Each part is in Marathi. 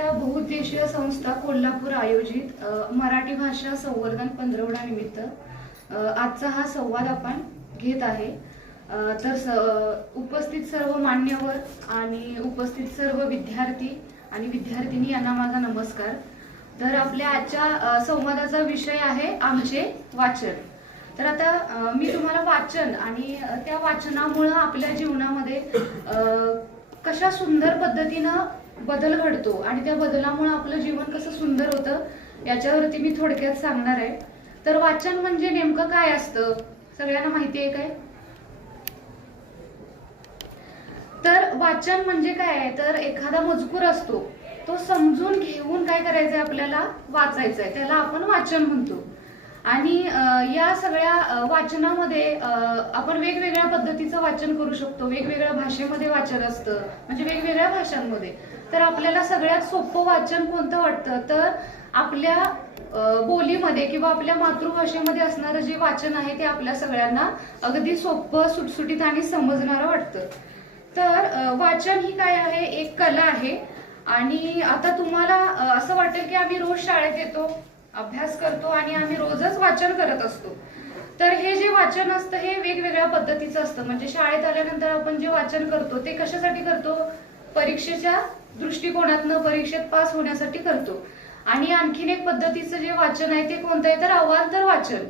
त्या बहुउद्देशीय संस्था कोल्हापूर आयोजित मराठी भाषा संवर्धन पंधरवड्यानिमित्त आजचा हा संवाद आपण घेत आहे. तर स- उपस्थित सर्व मान्यवर आणि उपस्थित सर्व विद्यार्थी आणि विद्यार्थिनी यांना माझा नमस्कार. तर आपल्या आजच्या संवादाचा विषय आहे आमचे वाचन. तर आता मी तुम्हाला वाचन आणि त्या वाचनामुळं आपल्या जीवनामध्ये कशा सुंदर पद्धतीनं बदल घडतो आणि त्या बदलामुळे आपलं जीवन कसं सुंदर होतं याच्यावरती मी थोडक्यात सांगणार आहे. तर वाचन म्हणजे नेमकं काय असतं? सगळ्यांना माहिती आहे काय? तर वाचन म्हणजे काय आहे? तर एखादा मजकूर असतो तो समजून घेऊन काय करायचंय आपल्याला? वाचायचं आहे त्याला आपण वाचन म्हणतो. आणि या सगळ्या वाचनामध्ये आपण वेगवेगळ्या पद्धतीचं वाचन करू शकतो. वेगवेगळ्या भाषेमध्ये वाचन असतं. म्हणजे वेगवेगळ्या भाषांमध्ये. तर आपल्याला सगळ्यात सोपं वाचन कोणतं वाटतं? तर आपल्या बोलीमध्ये किंवा आपल्या मातृभाषेमध्ये असणारं जे वाचन आहे ते आपल्या सगळ्यांना अगदी सोपं सुटसुटीत आणि समजणारं वाटतं. तर वाचन ही काय आहे? एक कला आहे. आणि आता तुम्हाला असं वाटेल की आम्ही रोज शाळेत येतो अभ्यास करतो आणि आम्ही रोजच वाचन करत असतो. तर हे जे वाचन असतं हे वेगवेगळ्या पद्धतीचं असतं. म्हणजे शाळेत आल्यानंतर आपण जे वाचन करतो ते कशासाठी करतो? परीक्षेच्या दृष्टिकोनातनं परीक्षेत पास होण्यासाठी करतो. आणि आणखीन एक पद्धतीचं जे वाचन आहे ते कोणतं आहे तर अवांतर वाचन.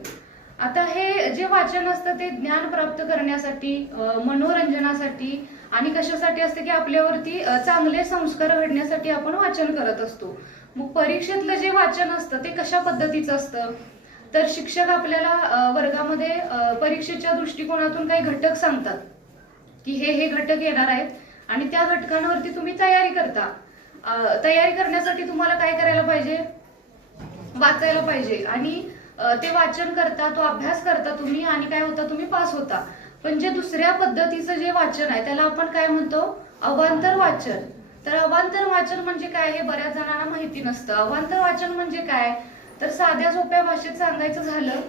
आता हे जे वाचन असतं ते ज्ञान प्राप्त करण्यासाठी मनोरंजनासाठी आणि कशासाठी असते की आपल्यावरती चांगले संस्कार घडण्यासाठी आपण वाचन करत असतो. मग परीक्षेतलं जे वाचन असतं ते कशा पद्धतीचं असतं? तर शिक्षक आपल्याला वर्गामध्ये परीक्षेच्या दृष्टिकोनातून काही घटक सांगतात. की हे हे घटक येणार आहेत. आणि त्या घटकांवरती तुम्ही तयारी करता. तयारी करण्यासाठी तुम्हाला काय करायला पाहिजे? वाचायला पाहिजे. आणि ते वाचन करता तो अभ्यास करता तुम्ही आणि काय होता तुम्ही पास होता. पण जे दुसऱ्या पद्धतीचं जे वाचन आहे त्याला आपण काय म्हणतो? अवांतर वाचन. तर अवांतर वाचन म्हणजे काय हे बऱ्याच जणांना माहिती नसतं. अवांतर वाचन म्हणजे काय? तर साध्या सोप्या भाषेत सांगायचं झालं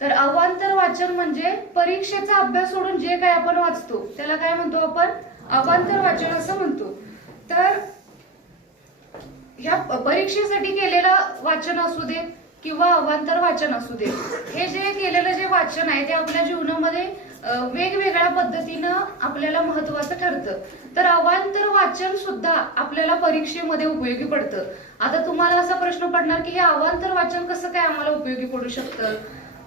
तर अवांतर वाचन म्हणजे परीक्षेचा अभ्यास सोडून जे काय आपण वाचतो त्याला काय म्हणतो आपण? अवांतर वाचन असं म्हणतो. तर ह्या परीक्षेसाठी केलेलं वाचन असू दे किंवा अवांतर वाचन असू दे हे जे केलेलं जे वाचन आहे ते आपल्या जीवनामध्ये वेगवेगळ्या पद्धतीनं आपल्याला महत्वाचं ठरतं. तर अवांतर वाचन सुद्धा आपल्याला परीक्षेमध्ये उपयोगी पडतं. आता तुम्हाला असा प्रश्न पडणार की हे अवांतर वाचन कसं काय आम्हाला उपयोगी पडू शकतं?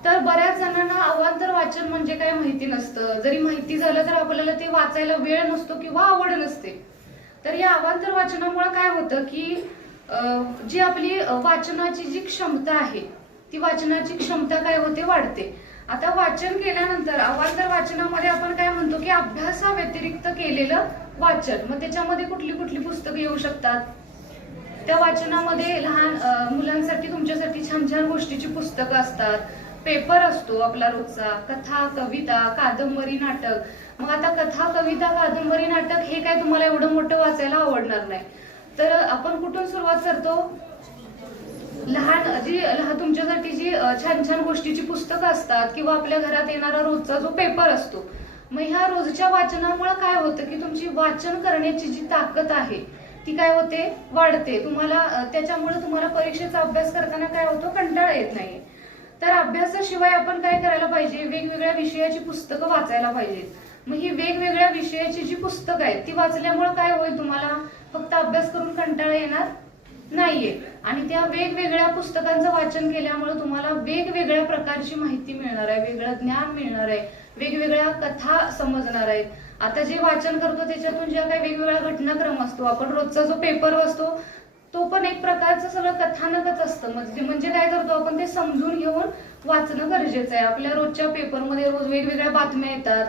तर बऱ्याच जणांना अवांतर वाचन म्हणजे काय माहिती नसतं. जरी माहिती झालं तर आपल्याला ते वाचायला वेळ नसतो किंवा आवड नसते. तर या अवांतर वाचनामुळे काय होतं की जी आपली वाचनाची जी क्षमता आहे ती वाचनाची क्षमता काय होते? वाढते. आता वाचन केल्यानंतर अवांतर वाचनामध्ये आपण काय म्हणतो की अभ्यासा व्यतिरिक्त केलेलं वाचन. मग त्याच्यामध्ये कुठली कुठली पुस्तकं येऊ शकतात? त्या वाचनामध्ये लहान मुलांसाठी तुमच्यासाठी छान छान गोष्टीची पुस्तकं असतात. पेपर असतो आपला रोजचा. कथा कविता कादंबरी नाटक. मग आता कथा कविता कादंबरी नाटक हे काय तुम्हाला एवढं मोठं वाचायला आवडणार नाही. तर आपण कुठून सुरुवात करतो? लहान जी लहान तुमच्यासाठी जी छान छान गोष्टीची पुस्तकं असतात किंवा आपल्या घरात येणारा रोजचा जो पेपर असतो. मग ह्या रोजच्या वाचनामुळे काय होतं की तुमची वाचन करण्याची जी ताकद आहे ती काय होते? वाढते. तुम्हाला त्याच्यामुळे तुम्हाला परीक्षेचा अभ्यास करताना काय होतो? कंटाळा येत नाही तर अभ्यासाशिवाय आपण काय करायला पाहिजे? वेगवेगळ्या विषयाची पुस्तकं वाचायला पाहिजेत. मग ही वेगवेगळ्या विषयाची जी पुस्तकं आहेत ती वाचल्यामुळे काय होईल तुम्हाला? फक्त अभ्यास करून कंटाळा येणार नाहीये. आणि त्या वेगवेगळ्या पुस्तकांचं वाचन केल्यामुळे तुम्हाला वेगवेगळ्या प्रकारची माहिती मिळणार आहे वेगळं ज्ञान मिळणार आहे वेगवेगळ्या कथा समजणार आहेत. आता जे वाचन करतो त्याच्यातून ज्या काही वेगवेगळ्या घटनाक्रम असतो आपण रोजचा जो पेपर असतो तो पण एक प्रकारचं सगळं कथानकच असतं. म्हणजे म्हणजे काय करतो आपण ते समजून घेऊन वाचणं गरजेचं आहे. आपल्या रोजच्या पेपरमध्ये रोज वेगवेगळ्या बातम्या येतात.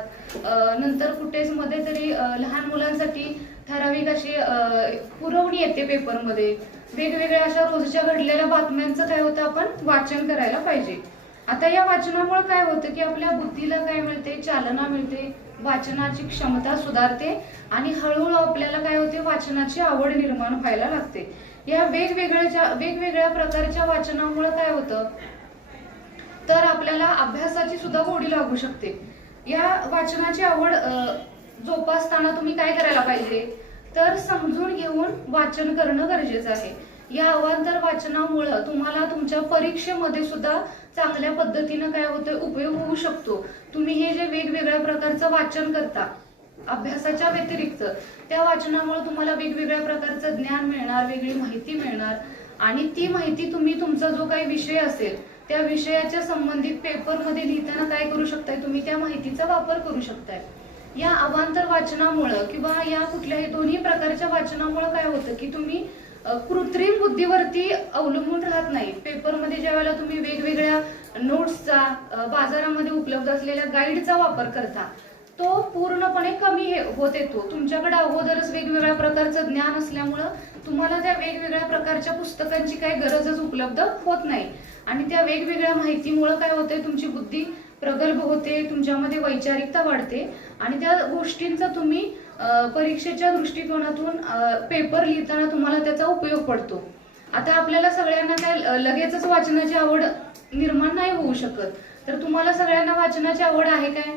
नंतर कुठेच मध्ये तरी लहान मुलांसाठी ठराविक अशी पुरवणी येते पेपरमध्ये. वेगवेगळ्या अशा रोजच्या घडलेल्या बातम्यांचं काय होतं आपण वाचन करायला पाहिजे. आता या वाचनामुळे काय होतं की आपल्या बुद्धीला काय मिळते? चालना मिळते. वाचनाची क्षमता सुधारते आणि हळूहळू आपल्याला काय होते? वाचनाची आवड निर्माण व्हायला लागते. या वेगवेगळ्या वेगवेगळ्या प्रकारच्या वाचनामुळे काय होतं? तर आपल्याला अभ्यासाची सुद्धा गोडी लागू शकते. या वाचनाची आवड जोपासताना तुम्ही काय करायला पाहिजे? तर समजून घेऊन वाचन करणं गरजेचं आहे. या अवांतर वाचनामुळं तुम्हाला तुमच्या परीक्षेमध्ये सुद्धा चांगल्या पद्धतीनं काय होतं उपयोग होऊ शकतो. तुम्ही हे जे वेगवेगळ्या प्रकारचं वाचन करता अभ्यासाच्या व्यतिरिक्त त्या वाचनामुळे तुम्हाला वेगवेगळ्या प्रकारचं ज्ञान मिळणार वेगळी माहिती मिळणार. आणि ती माहिती तुम्ही तुमचा जो काही विषय असेल त्या विषयाच्या संबंधित पेपरमध्ये लिहिताना काय करू शकताय? तुम्ही त्या माहितीचा वापर करू शकताय. या अवांतर वाचनामुळं किंवा या कुठल्याही दोन्ही प्रकारच्या वाचनामुळं काय होतं की तुम्ही कृत्रिम बुद्धीवरती अवलंबून राहत नाही. पेपरमध्ये ज्या वेळेला तुम्ही वेगवेगळ्या नोट्सचा बाजारामध्ये उपलब्ध असलेल्या गाईडचा वापर करता तो पूर्णपणे कमी हे होत येतो तुमच्याकडे अगोदरच वेगवेगळ्या प्रकारचं ज्ञान असल्यामुळं तुम्हाला त्या वेगवेगळ्या प्रकारच्या पुस्तकांची काही गरजच उपलब्ध होत नाही. आणि त्या वेगवेगळ्या माहितीमुळं काय होते तुमची बुद्धी प्रगल्भ होते तुमच्यामध्ये वैचारिकता वाढते आणि त्या गोष्टींचा तुम्ही परीक्षेच्या दृष्टिकोनातून पेपर लिहिताना तुम्हाला त्याचा उपयोग पडतो. आता आपल्याला सगळ्यांना काय लगेचच वाचनाची आवड निर्माण नाही होऊ शकत. तर तुम्हाला सगळ्यांना वाचनाची आवड आहे काय?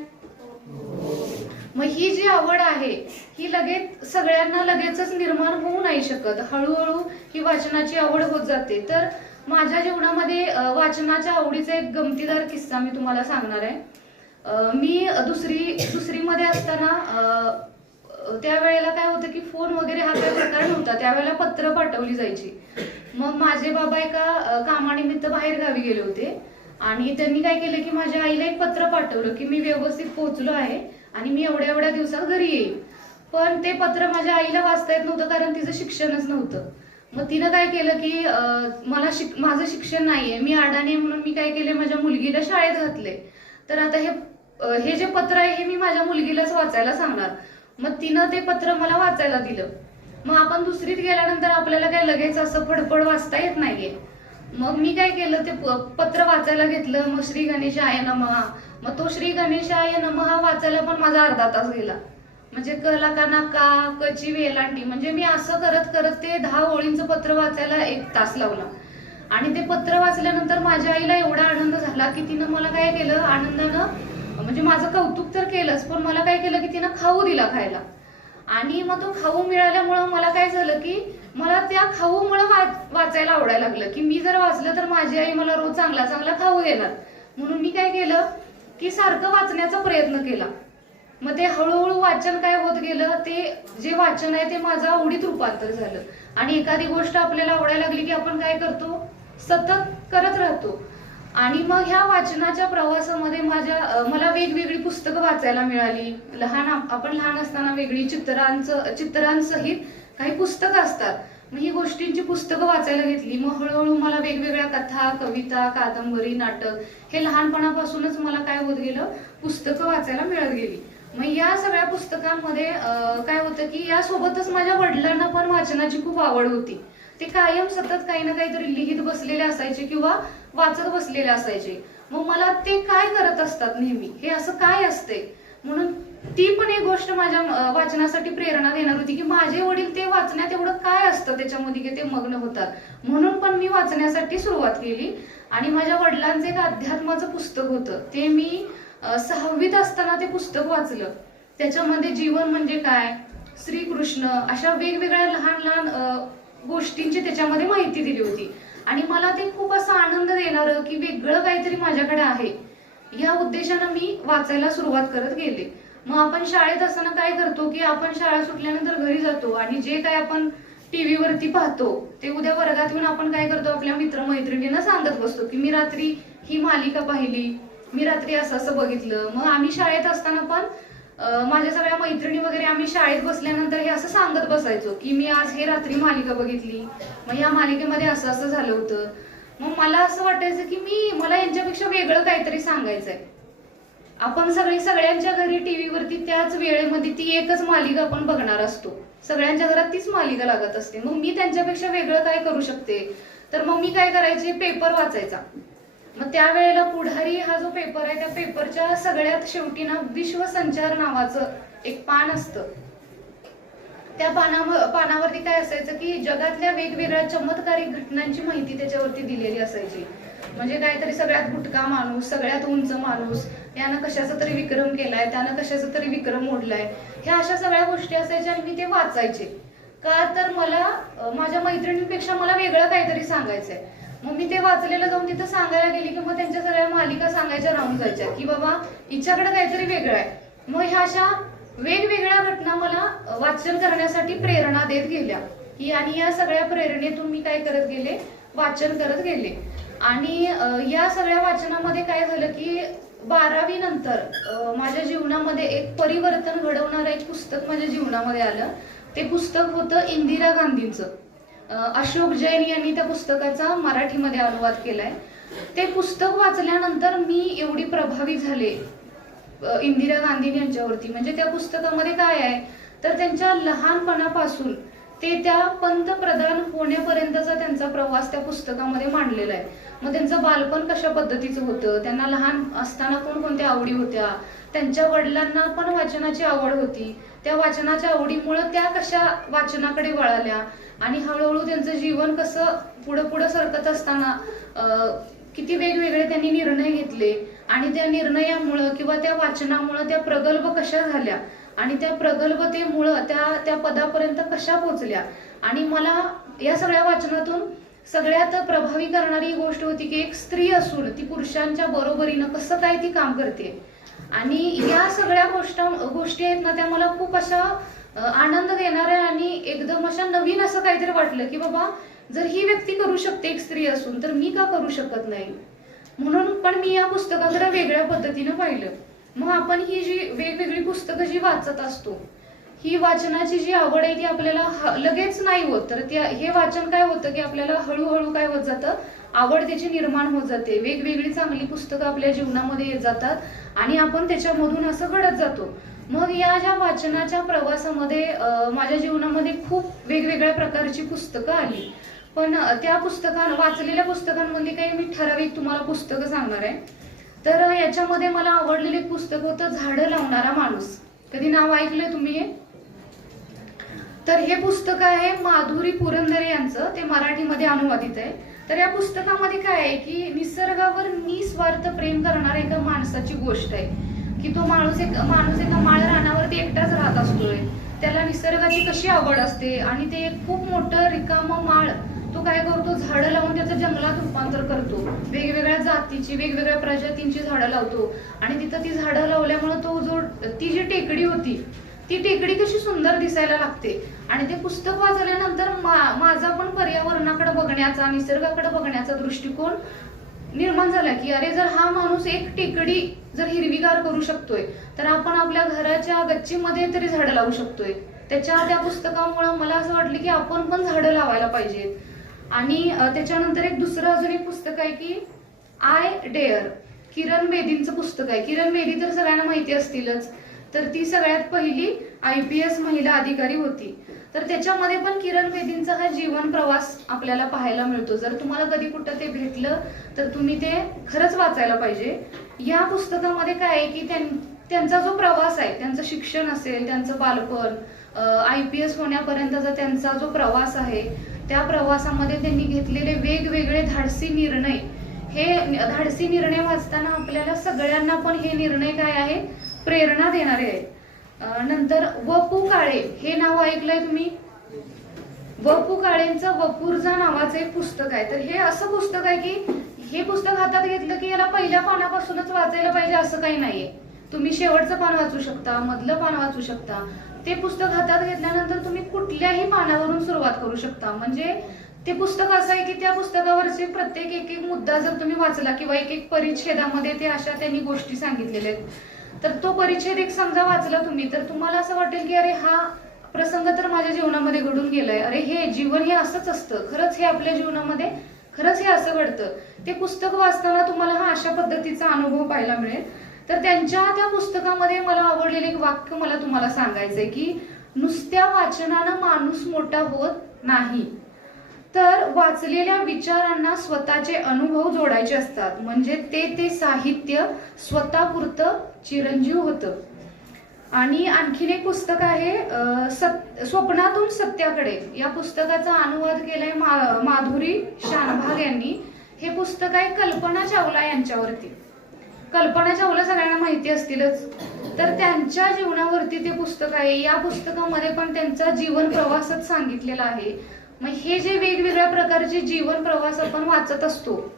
मग ही जी आवड आहे ही लगेच सगळ्यांना लगेचच निर्माण होऊ नाही शकत. हळूहळू ही वाचनाची आवड होत जाते. तर माझ्या जीवनामध्ये वाचनाच्या आवडीचा एक गमतीदार किस्सा मी तुम्हाला सांगणार आहे. मी दुसरी दुसरीमध्ये असताना त्यावेळेला काय होतं की फोन वगैरे हा काही प्रकार नव्हता. त्यावेळेला पत्र पाठवली जायची. मग माझे बाबा एका कामानिमित्त बाहेर गावी गेले होते. आणि त्यांनी काय केलं की माझ्या आईला एक पत्र पाठवलं की मी व्यवस्थित पोहोचलो आहे. आणि मी एवढ्या एवढ्या दिवसात घरी येईल. पण ते पत्र माझ्या आईला वाचता येत नव्हतं कारण तिचं शिक्षणच नव्हतं. मग तिनं काय केलं की मला शिक माझं शिक्षण नाहीये. मी अडाणी म्हणून मी काय केले माझ्या मुलगीला शाळेत घातले तर आता हे हे जे पत्र आहे हे मी माझ्या मुलगीलाच वाचायला सांगणार. मग तिनं ते पत्र मला वाचायला दिलं. मग आपण दुसरीत गेल्यानंतर आपल्याला काय लगेच असं फडफड वाचता येत नाहीये. मग मी काय केलं ते पत्र वाचायला घेतलं. मग श्री गणेशाय नमहा मग तो श्री गणेशाय नमहा वाचायला पण माझा अर्धा तास गेला. म्हणजे कला काना का कची वेलांटी? म्हणजे मी असं करत करत ते दहा ओळींचं पत्र वाचायला एक तास लावला. आणि ते पत्र वाचल्यानंतर माझ्या आईला एवढा आनंद झाला की तिनं मला काय केलं? आनंदानं म्हणजे माझं कौतुक तर केलंच पण मला काय केलं की तिनं खाऊ दिला खायला. आणि मग तो खाऊ मिळाल्यामुळं मला काय झालं की मला त्या खाऊमुळं वा- वाचायला आवडायला लागलं. की मी जर वाचलं तर माझी आई मला रोज चांगला चांगला खाऊ देणार म्हणून मी काय केलं की सारखं वाचण्याचा प्रयत्न केला. मग ते हळूहळू वाचन काय होत गेलं ते जे वाचन आहे ते माझं आवडीत रूपांतर झालं. आणि एखादी गोष्ट आपल्याला आवडायला लागली की आपण काय करतो? सतत करत राहतो. आणि मग ह्या वाचनाच्या प्रवासामध्ये माझ्या मला वेगवेगळी पुस्तकं वाचायला मिळाली. लहान आपण लहान असताना वेगळी चित्रांचं चित्रांसहित काही पुस्तकं असतात. मग ही गोष्टींची पुस्तकं वाचायला घेतली. मग हळूहळू मला वेगवेगळ्या कथा कविता कादंबरी नाटक हे लहानपणापासूनच मला काय होत गेलं? पुस्तकं वाचायला मिळत गेली. मग या सगळ्या पुस्तकांमध्ये काय होतं की यासोबतच माझ्या वडिलांना पण वाचनाची खूप आवड होती. ते कायम सतत काही ना काहीतरी लिहित बसलेले असायचे किंवा वाचत बसलेले असायचे. मग मला ते काय करत असतात नेहमी? हे असं काय असते? म्हणून ती पण एक गोष्ट माझ्या वाचनासाठी प्रेरणा देणार होती की माझे वडील ते वाचण्यात एवढं काय असतं त्याच्यामध्ये की ते मग्न होतात. म्हणून पण मी वाचण्यासाठी सुरुवात केली. आणि माझ्या वडिलांचं एक अध्यात्माचं पुस्तक होतं. ते मी सहावीत असताना ते पुस्तक वाचलं. त्याच्यामध्ये जीवन म्हणजे काय? श्रीकृष्ण अशा वेगवेगळ्या लहान लहान गोष्टींची त्याच्यामध्ये माहिती दिली होती. आणि मला ते खूप असा आनंद देणार की वेगळं काहीतरी माझ्याकडे आहे. या उद्देशानं मी वाचायला सुरुवात करत गेले. मग आपण शाळेत असताना काय करतो की आपण शाळा सुटल्यानंतर घरी जातो आणि जे काय आपण टीव्ही वरती पाहतो ते उद्या वर्गात येऊन आपण काय करतो आपल्या मित्रमैत्रिणींना सांगत बसतो की मी रात्री ही मालिका पाहिली मी रात्री असं असं बघितलं. मग आम्ही शाळेत असताना पण माझ्या सगळ्या मैत्रिणी वगैरे आम्ही शाळेत बसल्यानंतर हे असं सांगत बसायचो की मी आज हे रात्री मालिका बघितली. मग या मालिकेमध्ये असं असं झालं होतं. मग मला असं वाटायचं की मी मला यांच्यापेक्षा वेगळं काहीतरी सांगायचंय. आपण सगळी सगळ्यांच्या घरी टीव्हीवरती त्याच वेळेमध्ये ती एकच मालिका आपण बघणार असतो. सगळ्यांच्या घरात तीच मालिका लागत असते. मग मी त्यांच्यापेक्षा वेगळं काय करू शकते? तर मग मी काय करायचे? पेपर वाचायचा. मग त्यावेळेला पुढारी हा जो पेपर आहे त्या पेपरच्या सगळ्यात शेवटी ना विश्वसंचार नावाचं एक पान असतं. त्या पाना पानावरती काय असायचं की जगातल्या वेगवेगळ्या चमत्कारिक घटनांची माहिती त्याच्यावरती दिलेली असायची. म्हणजे काहीतरी सगळ्यात गुटका माणूस सगळ्यात उंच माणूस यानं कशाचा तरी विक्रम केलाय त्यानं कशाचा तरी विक्रम मोडलाय ह्या अशा सगळ्या गोष्टी असायच्या आणि मी ते वाचायचे. का तर मला माझ्या मैत्रिणींपेक्षा मला वेगळं काहीतरी सांगायचंय. मग मी ते वाचलेलं जाऊन तिथं सांगायला गेली की मग त्यांच्या सगळ्या मालिका सांगायच्या राहून जायच्या. की बाबा हिच्याकडे काहीतरी वेगळं आहे. मग ह्या अशा वेगवेगळ्या घटना मला वाचन करण्यासाठी प्रेरणा देत गेल्या. की आणि या सगळ्या प्रेरणेतून मी काय करत गेले? वाचन करत गेले. आणि या सगळ्या वाचनामध्ये काय झालं की बारावी नंतर माझ्या जीवनामध्ये एक परिवर्तन घडवणारं एक पुस्तक माझ्या जीवनामध्ये आलं. ते पुस्तक होतं इंदिरा गांधींचं. अशोक जैन यांनी त्या पुस्तकाचा मराठीमध्ये अनुवाद केलाय. ते पुस्तक वाचल्यानंतर मी एवढी प्रभावी झाले इंदिरा गांधी यांच्यावरती. म्हणजे त्या पुस्तकामध्ये काय आहे? तर त्यांच्या लहानपणापासून ते त्या पंतप्रधान होण्यापर्यंतचा त्यांचा प्रवास त्या पुस्तकामध्ये मांडलेला आहे. मग त्यांचं बालपण कशा पद्धतीचं होतं? त्यांना लहान असताना कोणकोणत्या आवडी होत्या? त्यांच्या वडिलांना पण वाचनाची आवड होती. त्या वाचनाच्या आवडीमुळं त्या कशा वाचनाकडे वळाल्या? आणि हळूहळू त्यांचं जीवन कसं पुढं पुढं सरकत असताना अं, किती वेगवेगळे त्यांनी निर्णय घेतले आणि त्या निर्णयामुळं किंवा त्या वाचनामुळं त्या प्रगल्भ कशा झाल्या? आणि त्या प्रगल्भतेमुळं त्या त्या पदापर्यंत कशा पोचल्या? आणि मला या सगळ्या वाचनातून सगळ्यात प्रभावी करणारी गोष्ट होती की एक स्त्री असून ती पुरुषांच्या बरोबरीनं कसं काय ती काम करते? आणि या सगळ्या गोष्ट गोष्टी आहेत ना त्या मला खूप अशा आनंद देणाऱ्या आणि एकदम अशा नवीन असं काहीतरी वाटलं की बाबा जर ही व्यक्ती करू शकते एक स्त्री असून तर मी का करू शकत नाही? म्हणून पण मी या पुस्तकाकडे वेगळ्या पद्धतीनं पाहिलं. मग आपण ही जी वेगवेगळी पुस्तकं जी वाचत असतो ही वाचनाची जी आवड आहे ती आपल्याला लगेच नाही होत. तर त्या हे वाचन काय होतं की आपल्याला हळूहळू काय होत जातं? आवड त्याची निर्माण होत जाते. वेगवेगळी चांगली पुस्तकं आपल्या जीवनामध्ये येत जातात. आणि आपण त्याच्यामधून असं घडत जातो. मग या ज्या वाचनाच्या प्रवासामध्ये माझ्या जीवनामध्ये खूप वेगवेगळ्या प्रकारची पुस्तकं आली. पण त्या पुस्तकां वाचलेल्या पुस्तकांमधली काही मी ठराविक तुम्हाला पुस्तकं सांगणार आहे. तर याच्यामध्ये मला आवडलेले पुस्तक होतं झाडं लावणारा माणूस. कधी नाव ऐकलंय तुम्ही हे? तर हे पुस्तक आहे माधुरी पुरंदरे ते मराठीमध्ये अनुवादित आहे. तर या पुस्तकामध्ये काय आहे की निसर्गावर निस्वार्थ प्रेम करणाऱ्या एका माणसाची गोष्ट आहे. की तो माणूस एक माणूस एका माळ रानावरती एकटाच राहत असतोय. त्याला निसर्गाची कशी आवड असते आणि ते एक खूप मोठं रिकामं माळ तो काय करतो? झाडं लावून त्याचं जंगलात रूपांतर करतो. वेगवेगळ्या जातीची वेगवेगळ्या प्रजातींची झाडं लावतो. आणि तिथं ती झाडं लावल्यामुळे तो जो ती जी टेकडी होती ती टेकडी कशी सुंदर दिसायला लागते. आणि ते पुस्तक वाचल्यानंतर मा- माझा पण पर्यावरणाकडे बघण्याचा निसर्गाकडे बघण्याचा दृष्टिकोन निर्माण झाला की अरे जर हा माणूस एक टेकडी जर हिरवीगार करू शकतोय तर आपण आपल्या घराच्या गच्चीमध्ये तरी झाडं लावू शकतोय. त्याच्या त्या पुस्तकामुळे मला असं वाटलं की आपण पण झाडं लावायला पाहिजेत. आणि त्याच्यानंतर एक दुसरं अजून एक पुस्तक आहे की आय डेअर किरण बेदींचं पुस्तक आहे. किरण बेदी तर सगळ्यांना माहिती असतीलच. तर ती सगळ्यात पहिली आय पी एस महिला अधिकारी होती. तर त्याच्यामध्ये पण किरण बेदींचा हा जीवन प्रवास आपल्याला पाहायला मिळतो. जर तुम्हाला कधी कुठं ते भेटलं तर तुम्ही ते खरंच वाचायला पाहिजे. या पुस्तकामध्ये काय आहे की त्यां- त्यांचा जो प्रवास आहे त्यांचं शिक्षण असेल त्यांचं बालपण आय पी एस होण्यापर्यंतचा त्यांचा जो प्रवास आहे त्या प्रवासामध्ये त्यांनी घेतलेले वेगवेगळे धाडसी निर्णय. हे धाडसी निर्णय वाचताना आपल्याला सगळ्यांना पण हे निर्णय काय आहे? प्रेरणा देणारे आहेत. नंतर वपू काळे हे नाव ऐकलंय तुम्ही? वपू काळेंचं वपूर्जा नावाचं एक पुस्तक आहे. तर हे असं पुस्तक आहे की हे पुस्तक हातात घेतलं की याला पहिल्या पानापासूनच वाचायला पाहिजे असं काही नाहीये. तुम्ही शेवटचं पान वाचू शकता मधलं पान वाचू शकता. ते पुस्तक हातात घेतल्यानंतर तुम्ही कुठल्याही पानावरून सुरुवात करू शकता. म्हणजे ते पुस्तक असं आहे की त्या पुस्तकावरचे प्रत्येक एक एक मुद्दा जर तुम्ही वाचला किंवा एक एक परिच्छेदामध्ये ते अशा त्यांनी गोष्टी सांगितलेल्या आहेत. तर तो परिच्छेद एक समजा वाचला तुम्ही तर तुम्हाला असं वाटेल की अरे हा प्रसंग तर माझ्या जीवनामध्ये घडून गेलाय. अरे हे जीवन हे असंच असतं. खरंच हे आपल्या जीवनामध्ये खरंच हे असं घडतं. ते पुस्तक वाचताना तुम्हाला हा अशा पद्धतीचा अनुभव पाहायला मिळेल. तर त्यांच्या त्या पुस्तकामध्ये मला आवडलेलं एक वाक्य मला तुम्हाला सांगायचंय की नुसत्या वाचनानं माणूस मोठा होत नाही. तर वाचलेल्या विचारांना स्वतःचे अनुभव जोडायचे असतात. म्हणजे ते ते साहित्य स्वतःपुरतं चिरंजीव होतं. आणि आणखीन एक पुस्तक आहे सत स्वप्नातून सत्याकडे. या पुस्तकाचा अनुवाद केलाय मा- माधुरी शानभाग यांनी. हे पुस्तक आहे कल्पना चावला यांच्यावरती. कल्पना चावला सगळ्यांना माहिती असतीलच. तर त्यांच्या जीवनावरती ते पुस्तक आहे. या पुस्तकामध्ये पण त्यांचा जीवन प्रवासच सांगितलेला आहे. मग हे जे वेगवेगळ्या प्रकारचे जीवन प्रवास आपण वाचत असतो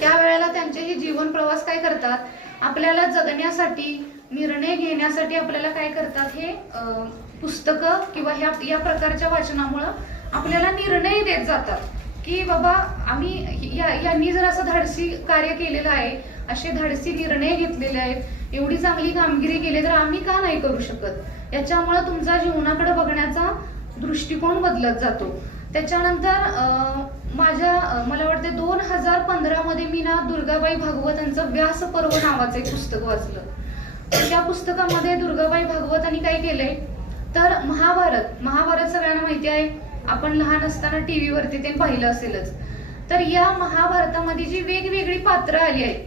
त्यावेळेला त्यांचे हे जीवन प्रवास काय करतात? आपल्याला जगण्यासाठी निर्णय घेण्यासाठी आपल्याला काय करतात हे पुस्तकं किंवा ह्या या प्रकारच्या वाचनामुळं आपल्याला निर्णय देत जातात. की बाबा आम्ही या यांनी जर असं धाडसी कार्य केलेलं आहे असे धाडसी निर्णय घेतलेले आहेत एवढी चांगली कामगिरी केली तर आम्ही का नाही करू शकत? याच्यामुळं तुमचा जीवनाकडे बघण्याचा दृष्टिकोन बदलत जातो. त्याच्यानंतर माझ्या मला वाटते दोन हजार पंधरा मध्ये मी ना दुर्गाबाई भागवत यांचं व्यासपर्व नावाचं एक पुस्तक वाचलं. तर त्या पुस्तकामध्ये दुर्गाबाई भागवतांनी काय केलंय? तर महाभारत महाभारत सगळ्यांना माहिती आहे. आपण लहान असताना टीव्हीवरती ते पाहिलं असेलच. तर या महाभारतामध्ये जी वेगवेगळी पात्र आली आहेत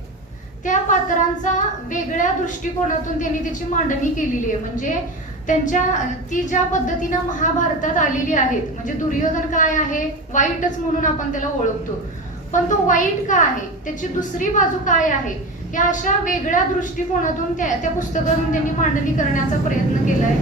त्या पात्रांचा वेगळ्या दृष्टिकोनातून त्यांनी त्याची मांडणी केलेली आहे. म्हणजे त्यांच्या ती ज्या पद्धतीनं महाभारतात आलेली आहेत म्हणजे दुर्योधन काय आहे? वाईटच म्हणून आपण त्याला ओळखतो. पण तो वाईट का आहे? त्याची दुसरी बाजू काय आहे? या अशा वेगळ्या दृष्टिकोनातून त्या त्या पुस्तकातून त्यांनी मांडणी करण्याचा प्रयत्न केलाय.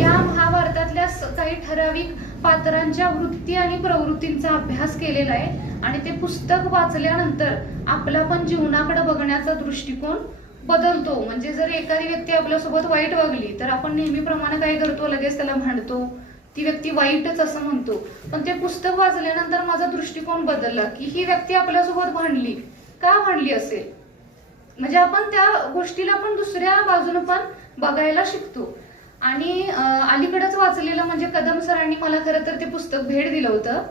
या महाभारतातल्या काही ठराविक पात्रांच्या वृत्ती आणि प्रवृत्तींचा अभ्यास केलेला आहे. आणि ते पुस्तक वाचल्यानंतर आपला पण जीवनाकडे बघण्याचा दृष्टिकोन बदलतो. म्हणजे जर एखादी व्यक्ती आपल्यासोबत वाईट वागली तर आपण नेहमीप्रमाणे काय करतो? लगेच त्याला भांडतो. ती व्यक्ती वाईटच असं म्हणतो. पण ते पुस्तक वाचल्यानंतर माझा दृष्टिकोन बदलला की ही व्यक्ती आपल्यासोबत भांडली. का भांडली असेल? म्हणजे आपण त्या गोष्टीला पण दुसऱ्या बाजूने पण बघायला शिकतो. आणि अलीकडेच वाचलेलं म्हणजे कदम सरांनी मला खरं तर ते पुस्तक भेट दिलं होतं.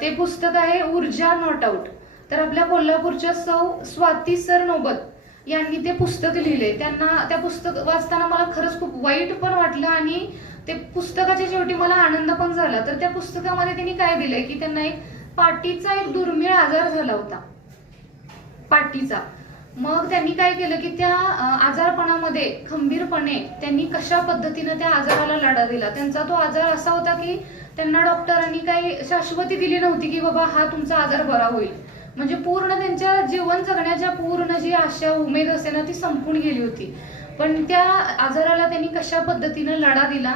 ते पुस्तक आहे ऊर्जा नॉट आउट. तर आपल्या कोल्हापूरच्या सौ स्वाती सर नोबत. यांनी ते पुस्तक लिहिले. त्यांना त्या पुस्तक वाचताना मला खरंच खूप वाईट पण वाटलं आणि ते पुस्तकाच्या शेवटी मला आनंद पण झाला. तर त्या पुस्तकामध्ये त्यांनी काय दिलंय की त्यांना एक पाठीचा एक दुर्मिळ आजार झाला होता. पाठीचा. मग त्यांनी काय केलं की त्या आजारपणामध्ये खंबीरपणे त्यांनी कशा पद्धतीनं त्या आजाराला लढा दिला. त्यांचा तो आजार असा होता की त्यांना डॉक्टरांनी काही शाश्वती दिली नव्हती की बाबा हा तुमचा आजार बरा होईल. म्हणजे पूर्ण त्यांच्या जीवन जगण्याच्या पूर्ण जी आशा उमेद असे ना ती संपून गेली होती. पण त्या आजाराला त्यांनी कशा पद्धतीनं लढा दिला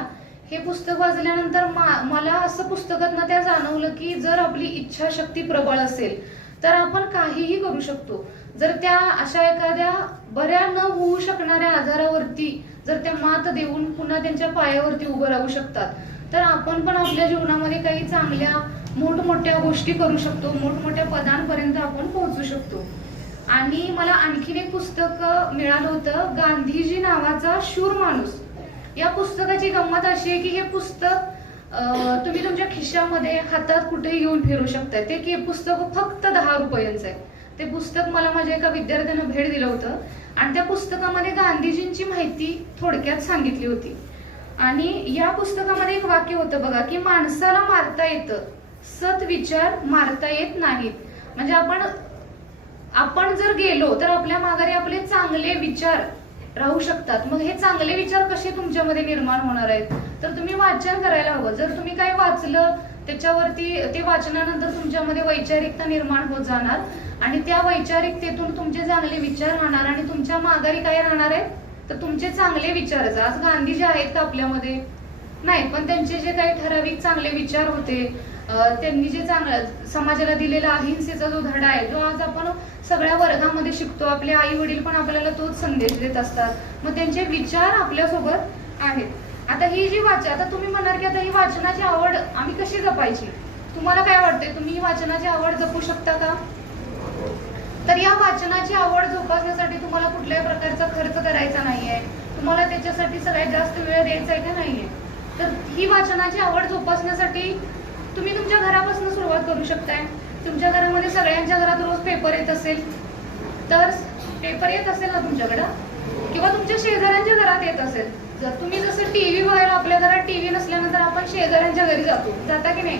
हे पुस्तक वाचल्यानंतर मा- मला असं पुस्तकातनं त्या जाणवलं की जर आपली इच्छाशक्ती प्रबळ असेल तर आपण काहीही करू शकतो. जर त्या अशा एखाद्या बऱ्या न होऊ शकणाऱ्या आजारावरती जर त्या मात देऊन पुन्हा त्यांच्या पायावरती उभं राहू शकतात तर आपण पण आपल्या जीवनामध्ये काही चांगल्या मोठमोठ्या गोष्टी करू शकतो मोठमोठ्या पदांपर्यंत आपण पोहोचू शकतो. आणि मला आणखीन एक पुस्तक मिळालं होतं गांधीजी नावाचा शूर माणूस. या पुस्तकाची गंमत अशी आहे की हे पुस्तक तुम्ही तुमच्या खिशामध्ये हातात कुठेही घेऊन फिरू शकता ते की पुस्तक फक्त दहा रुपयांचं आहे. ते पुस्तक मला माझ्या एका विद्यार्थ्यानं भेट दिलं होतं. आणि त्या पुस्तकामध्ये गांधीजींची माहिती थोडक्यात सांगितली होती. आणि या पुस्तकामध्ये एक वाक्य होतं बघा की माणसाला मारता येतं. सत विचार मारता येत नाहीत. म्हणजे आपण आपण जर गेलो तर आपल्या माघारी आपले चांगले विचार राहू शकतात. मग हे चांगले विचार कसे तुमच्यामध्ये निर्माण होणार आहेत? तर तुम्ही वाचन करायला हवं. जर तुम्ही काय वाचलं त्याच्यावरती ते वाचनानंतर तुमच्यामध्ये वैचारिकता निर्माण होत जाणार आणि त्या वैचारिकतेतून तुमचे चांगले विचार राहणार आणि तुमच्या माघारी काय राहणार आहे? तर तुमचे चांगले विचारच. आज गांधीजी आहेत का आपल्यामध्ये? नाही पण त्यांचे जे काही ठराविक चांगले विचार होते त्यांनी जे चांगलं समाजाला दिलेला अहिंसेचा जो धडा आहे तो आज आपण सगळ्या वर्गामध्ये शिकतो. आपले आई वडील पण आपल्याला तोच संदेश देत असतात. मग त्यांचे विचार आपल्यासोबत आहेत. आता ही जी वाच आता तुम्ही म्हणाल की आता ही वाचनाची आवड आम्ही कशी जपायची? तुम्हाला काय वाटतंय? तुम्ही ही वाचनाची आवड जपू शकता का? तर या वाचनाची आवड जोपासण्यासाठी तुम्हाला कुठल्याही प्रकारचा खर्च करायचा नाहीये. तुम्हाला त्याच्यासाठी सगळ्यात जास्त वेळ द्यायचा आहे का नाहीये? तर ही वाचनाची आवड जोपासण्यासाठी तुम्ही तुमच्या घरापासून सुरुवात करू शकताय. तुमच्या घरामध्ये सगळ्यांच्या घरात रोज पेपर येत असेल तर पेपर येत असेल ना तुमच्याकडं? किंवा तुमच्या शेजाऱ्यांच्या घरात येत असेल? जर तुम्ही जसं टी व्ही वगैरे आपल्या घरात टी व्ही नसल्यानंतर आपण शेजाऱ्यांच्या घरी जातो. जाता की नाही?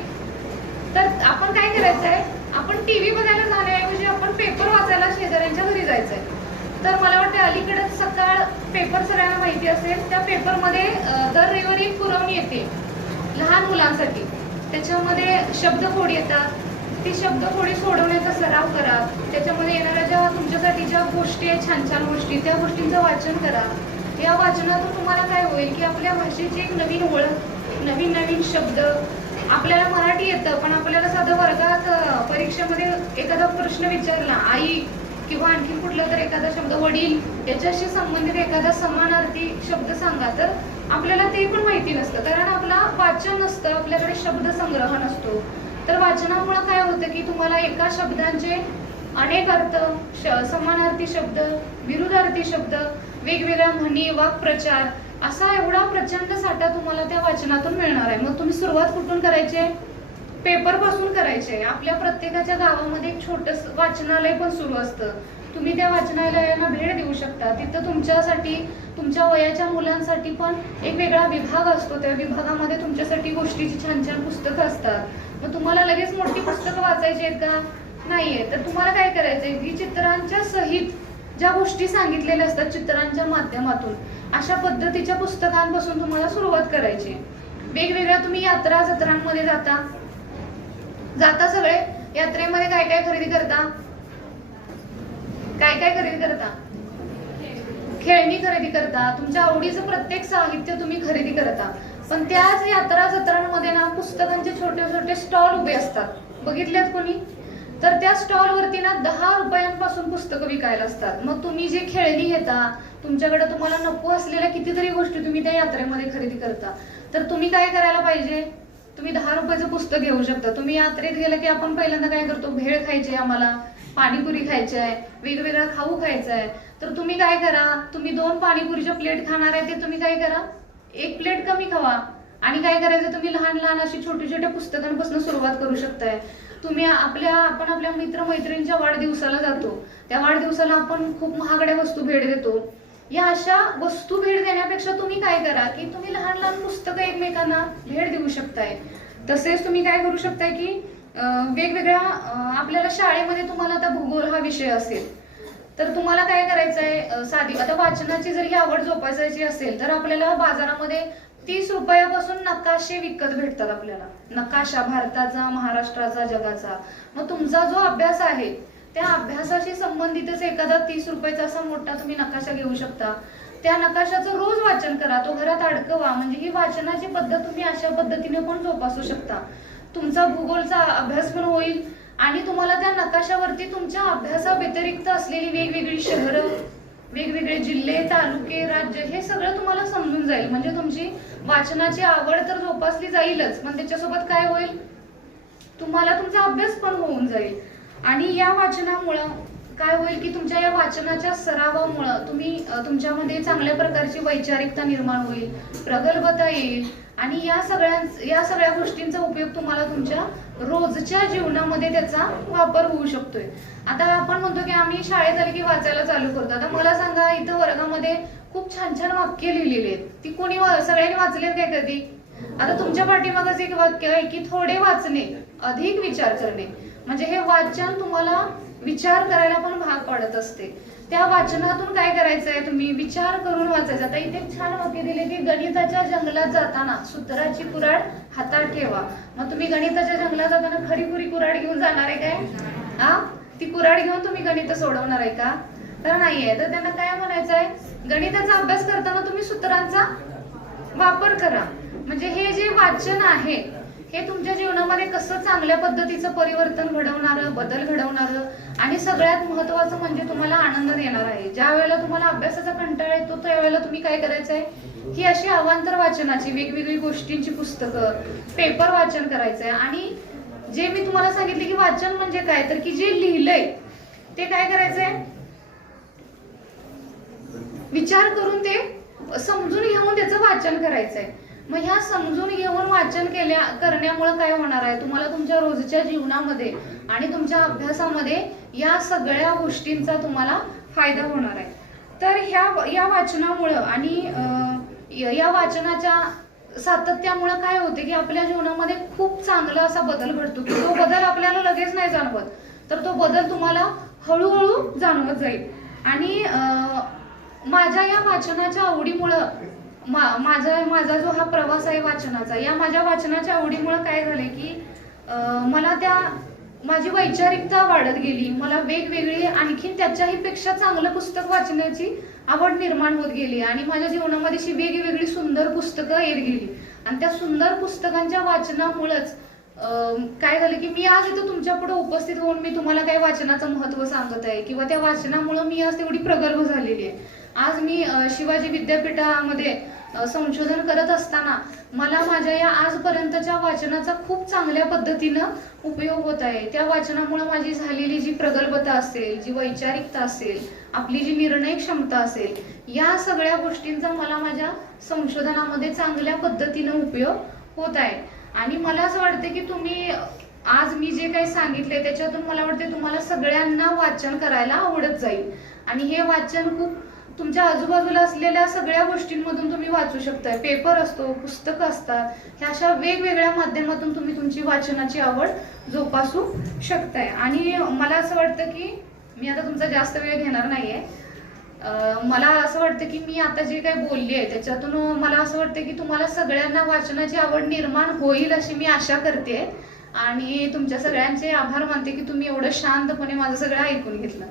तर आपण काय करायचं आहे आपण टी व्ही बघायला जाण्याऐवजी आपण पेपर वाचायला शेजाऱ्यांच्या घरी जायचं आहे तर मला वाटतं अलीकडेच सकाळ पेपर सगळ्यांना माहिती असेल त्या पेपरमध्ये दर रविवारी एक पुरवणी येते. लहान मुलांसाठी. त्याच्यामध्ये शब्दफोड येतात. ती शब्दफोडी सोडवण्याचा सराव करा. त्याच्यामध्ये येणाऱ्या ज्या तुमच्यासाठी ज्या गोष्टी आहेत छान छान गोष्टी त्या गोष्टींचं वाचन करा. या वाचनातून तुम्हाला काय होईल की आपल्या भाषेची एक नवीन ओळख नवीन नवीन शब्द आपल्याला मराठी येतं पण आपल्याला साधं वर्गात परीक्षेमध्ये एखादा प्रश्न विचारला आई किंवा आणखी कुठला तर एखादा शब्द वडील याच्याशी संबंधित एखादा समानार्थी शब्द सांगा. तर आपल्याला ते पण माहिती नसतं. कारण आपला वाचन नसतं आपल्याकडे शब्द संग्रह नसतो. तर वाचनामुळे काय होतं की तुम्हाला एका शब्दांचे अनेक अर्थ श- समानार्थी शब्द विरुद्धार्थी शब्द वेगवेगळ्या म्हणी वाक्प्रचार असा एवढा प्रचंड साठा तुम्हाला त्या वाचनातून मिळणार आहे. मग तुम्ही सुरुवात कुठून करायची? आहे पेपरपासून करायचे. आपल्या प्रत्येकाच्या गावामध्ये एक छोटस वाचनालय पण सुरू असतं. तुम्ही त्या वाचनालयाला भेट देऊ शकता. तिथं तुमच्यासाठी तुमच्या वयाच्या मुलांसाठी पण एक वेगळा विभाग असतो. त्या विभागामध्ये तुमच्यासाठी गोष्टीची छान छान पुस्तकं असतात. मग तुम्हाला लगेच मोठी पुस्तकं वाचायची आहेत का? नाहीये. तर तुम्हाला काय करायचंय? की चित्रांच्या सहित ज्या गोष्टी सांगितलेल्या असतात चित्रांच्या माध्यमातून अशा पद्धतीच्या पुस्तकांपासून तुम्हाला सुरुवात करायची. वेगवेगळ्या तुम्ही यात्रा जत्रांमध्ये जाता. जाता सगळे? यात्रेमध्ये काय काय खरेदी करता? काय काय खरेदी करता? खेळणी खरेदी करता तुमच्या आवडीचं प्रत्येक साहित्य तुम्ही खरेदी करता. पण त्याच यात्रा जत्रांमध्ये ना पुस्तकांचे छोटे छोटे स्टॉल उभे असतात. बघितल्यात कोणी? तर त्या स्टॉल वरती ना दहा रुपयांपासून पुस्तकं विकायला असतात. मग तुम्ही जे खेळणी घेता तुमच्याकडे तुम्हाला नको असलेल्या कितीतरी गोष्टी तुम्ही त्या यात्रेमध्ये खरेदी करता. तर तुम्ही काय करायला पाहिजे? तुम्ही दहा रुपयाचं पुस्तक घेऊ शकता. तुम्ही यात्रेत गेलं की आपण पहिल्यांदा काय करतो? भेळ खायची आहे आम्हाला पाणीपुरी खायची आहे वेगवेगळा खाऊ खायचा आहे. तर तुम्ही काय करा? तुम्ही दोन पाणीपुरीच्या प्लेट खाणार आहे ते तुम्ही काय करा? एक प्लेट कमी खावा. आणि काय करायचं? तुम्ही लहान लहान अशी छोटी छोट्या पुस्तकांपासून सुरुवात करू शकताय. तुम्ही आपल्या आपण आपल्या मित्रमैत्रिणींच्या वाढदिवसाला जातो. त्या वाढदिवसाला आपण खूप महागड्या वस्तू भेट देतो. या अशा वस्तू भेट देण्यापेक्षा तुम्ही काय करा की तुम्ही लहान लहान पुस्तकं एकमेकांना भेट देऊ शकताय. तसेच तुम्ही काय करू शकताय की वेगवेगळ्या आपल्याला शाळेमध्ये तुम्हाला आता भूगोल हा विषय असेल. तर तुम्हाला काय करायचं आहे साधी आता वाचनाची जर ही आवड जोपासायची असेल तर आपल्याला बाजारामध्ये तीस रुपयापासून नकाशे विकत भेटतात आपल्याला. नकाशा भारताचा महाराष्ट्राचा जगाचा. मग तुमचा जो अभ्यास आहे त्या अभ्यासाशी संबंधितच एखादा तीस रुपयाचा असा मोठा तुम्ही नकाशा घेऊ शकता. त्या नकाशाचं रोज वाचन करा. तो घरात अडकवा. म्हणजे ही वाचनाची पद्धत तुम्ही अशा पद्धतीने पण जोपासू शकता. तुमचा भूगोलचा अभ्यास पण होईल. आणि तुम्हाला त्या नकाशावरती तुमच्या अभ्यासा व्यतिरिक्त असलेली वेगवेगळी शहरं वेगवेगळे जिल्हे तालुके राज्य हे सगळं तुम्हाला समजून जाईल. म्हणजे तुमची वाचनाची आवड तर जोपासली जाईलच पण त्याच्यासोबत काय होईल? तुम्हाला तुमचा अभ्यास पण होऊन जाईल. आणि या वाचनामुळं काय होईल की तुमच्या या वाचनाच्या सरावामुळं तुम्ही तुमच्यामध्ये चांगल्या प्रकारची वैचारिकता निर्माण होईल प्रगल्भता येईल आणि या सगळ्या या सगळ्या गोष्टींचा उपयोग तुम्हाला तुमच्या रोजच्या जीवनामध्ये त्याचा वापर होऊ शकतोय. आता आपण म्हणतो की आम्ही शाळेत आले की वाचायला चालू करतो. आता मला सांगा इथं वर्गामध्ये खूप छान छान वाक्य लिहिलेली आहेत. ती कोणी सगळ्यांनी वाचलेत काय कधी? आता तुमच्या पाठीमागच एक वाक्य आहे की थोडे वाचणे अधिक विचार करणे. म्हणजे हे वाचन तुम्हाला विचार करायला पण भाग पाडत असते. त्या वाचनातून काय करायचं आहे तुम्ही विचार करून वाचायचा. आता इथे छान वाक्य दिले की गणिताच्या जंगलात जाताना सूत्राची कुराड हातात ठेवा. मग तुम्ही गणिताच्या जंगलात जाताना खरीखुरी कुराड घेऊन जाणार आहे काय? हा? ती कुराड घेऊन तुम्ही गणित सोडवणार आहे का? तर नाहीये. तर त्यांना काय म्हणायचं आहे गणिताचा अभ्यास करताना तुम्ही सूत्रांचा वापर करा. म्हणजे हे जे वाचन आहे हे तुमच्या जीवनामध्ये कसं चांगल्या पद्धतीचं परिवर्तन घडवणारं बदल घडवणारं आणि सगळ्यात महत्वाचं म्हणजे तुम्हाला आनंद देणार आहे. ज्या वेळेला तुम्हाला अभ्यासाचा कंटाळा येतो त्यावेळेला तुम्ही काय करायचं आहे ही अशी अवांतर वाचनाची वेगवेगळी गोष्टींची पुस्तकं पेपर वाचन करायचंय. आणि जे मी तुम्हाला सांगितले की वाचन म्हणजे काय तर की जे लिहिलंय ते काय करायचंय? विचार करून ते समजून घेऊन त्याचं वाचन करायचंय. मग ह्या समजून घेऊन वाचन केल्या करण्यामुळे काय होणार आहे? तुम्हाला तुमच्या रोजच्या जीवनामध्ये आणि तुमच्या अभ्यासामध्ये या सगळ्या गोष्टींचा तुम्हाला फायदा होणार आहे. तर ह्या या वाचनामुळं आणि या वाचनाच्या सातत्यामुळं काय होते की आपल्या जीवनामध्ये खूप चांगला असा बदल घडतो की तो बदल आपल्याला लगेच नाही जाणवत. तर तो बदल तुम्हाला हळूहळू जाणवत जाईल. आणि माझ्या या वाचनाच्या आवडीमुळं मा- माझा माझा जो हा प्रवास आहे वाचनाचा या माझ्या वाचनाच्या आवडीमुळं काय झालंय की मला त्या माझी वैचारिकता वाढत गेली. मला वेगवेगळी आणखीन त्याच्याही पेक्षा चांगलं पुस्तक वाचण्याची आवड निर्माण होत गेली आणि माझ्या जीवनामध्ये अशी वेगवेगळी सुंदर पुस्तकं येत गेली. आणि त्या सुंदर पुस्तकांच्या वाचनामुळेच काय झालं की मी आज इथं तुमच्यापुढे उपस्थित होऊन मी तुम्हाला काही वाचनाचं महत्त्व सांगत आहे किंवा त्या वाचनामुळं मी आज तेवढी प्रगल्भ झालेली आहे. आज मी शिवाजी विद्यापीठामध्ये संशोधन करत असताना मला माझ्या या आजपर्यंतच्या वाचनाचा खूप चांगल्या पद्धतीनं उपयोग होत आहे. त्या वाचनामुळे माझी झालेली जी प्रगल्भता असेल जी वैचारिकता असेल आपली जी निर्णय क्षमता असेल या सगळ्या गोष्टींचा मला माझ्या संशोधनामध्ये चांगल्या पद्धतीनं उपयोग होत आहे. आणि मला असं वाटतं की तुम्ही आज मी जे काही सांगितले त्याच्यातून मला वाटते तुम्हाला सगळ्यांना वाचन करायला आवडत जाईल. आणि हे वाचन खूप तुमच्या आजूबाजूला असलेल्या सगळ्या गोष्टींमधून तुम्ही वाचू शकताय. पेपर असतो पुस्तकं असतात. ह्या अशा वेगवेगळ्या माध्यमातून तुम्ही तुमची वाचनाची आवड जोपासू शकताय. आणि मला असं वाटतं की मी आता तुमचा जास्त वेळ घेणार नाहीये. आहे मला असं वाटतं की मी आता जे काही बोलली आहे त्याच्यातून मला असं वाटतं की तुम्हाला सगळ्यांना वाचनाची आवड निर्माण होईल अशी मी आशा करते. आणि तुमच्या सगळ्यांचे आभार मानते की तुम्ही एवढं शांतपणे माझं सगळं ऐकून घेतलं.